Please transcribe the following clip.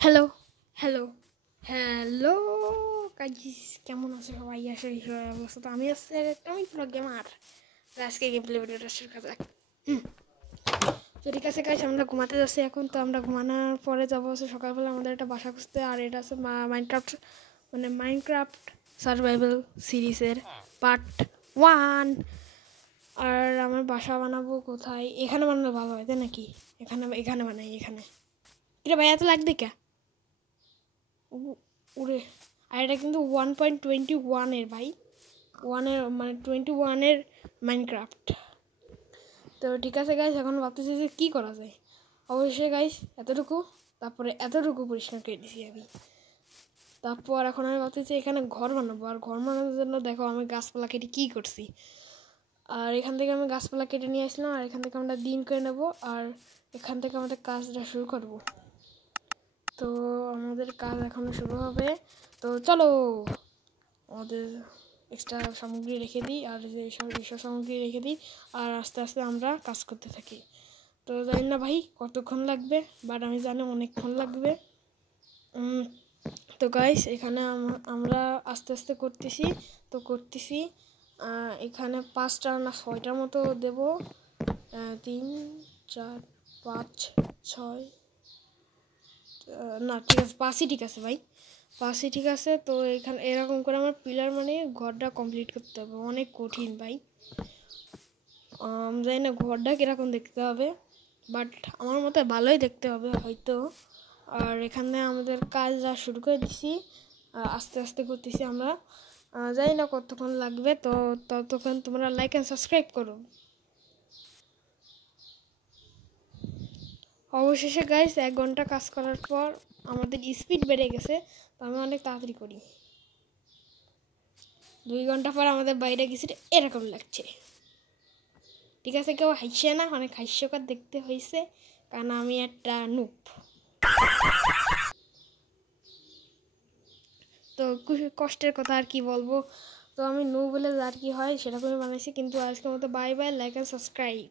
Hello hello hello guys, কেমন আছো সবাই? আসলে অবস্থা তো আমি আমি পুরো গেমার। আজকে গেম প্লে ভিডিওটা শুরু করা যাক। তো ঠিক আছে গাইস, আমরা ঘুমাতে যাচ্ছি এখন। তো আমরা ঘুমানোর পরে যাবো হচ্ছে সকালবেলা আমাদের একটা বাসা খুঁজতে। আর এটা আছে মাইনক্রাফট সার্ভাইভাল সিরিজের পার্ট 1। আর আমার বাসা বানাবো কোথায়? এখানে বানালে ভালো হয় তাই নাকি? এখানে বানাই। এখানে এটা ভাই এত লাগবে কে উড়ে? আর এটা কিন্তু 1.21 ভাই, মানে 21 মাইনক্রাফট। তো ঠিক আছে গাইস, এখন ভাবতেছি যে কী করা যায়। অবশ্যই গাইস এতটুকু, তারপরে এতটুকু পরিষ্কার করে দিছি আমি। তারপর এখন আমি ভাবতেছি এখানে ঘর বানাবো। আর ঘর বানানোর জন্য দেখো আমি গাছপালা কেটে কী করছি। আর এখান থেকে আমি গাছপালা কেটে নিয়ে আসলাম। আর এখান থেকে আমরা দিন করে নেবো। আর এখান থেকে আমাদের কাজটা শুরু করব। তো আমাদের কাজ এখনো শুরু হবে। তো চলো আমাদের এক্সট্রা সামগ্রী রেখে দিই, আর যে এসব সামগ্রী রেখে দিই। আর আস্তে আস্তে আমরা কাজ করতে থাকি। তো জানি না ভাই কতক্ষণ লাগবে, বাট আমি জানি অনেকক্ষণ লাগবে। তো গাইস এখানে আমরা আস্তে আস্তে করতেছি। এখানে 5টা না 6টার মতো দেব। 3 4 5 6 না ঠিক আছে, 5ই ঠিক আছে ভাই, 5ই ঠিক আছে। তো এখানে এরকম করে আমার পিলার মানে ঘরটা কমপ্লিট করতে হবে। অনেক কঠিন ভাই, জানি না ঘরটা কীরকম দেখতে হবে, বাট আমার মতে ভালোই দেখতে হবে হয়তো। আর এখানে আমাদের কাজটা শুরু করে দিছি, আস্তে আস্তে করতেছি আমরা। জানি না কতক্ষণ লাগবে। তো ততক্ষণ তোমরা লাইক অ্যান্ড সাবস্ক্রাইব করো। অবশেষে গাইস 1 ঘন্টা কাজ করার পর আমাদের স্পিড বেড়ে গেছে। তো আমি অনেক তাড়াতাড়ি করি। 2 ঘন্টা পর আমাদের বাইরে গেছে এরকম লাগছে। ঠিক আছে, কেউ হাসছে না, অনেক হাস্যকর দেখতে হয়েছে, কারণ আমি একটা নুপ। তো কষ্টের কথা আর কি বলবো। তো আমি নুপ বলে আর কি হয় সেরকমই বানাইছি। কিন্তু আজকের মতো bye bye, like and subscribe.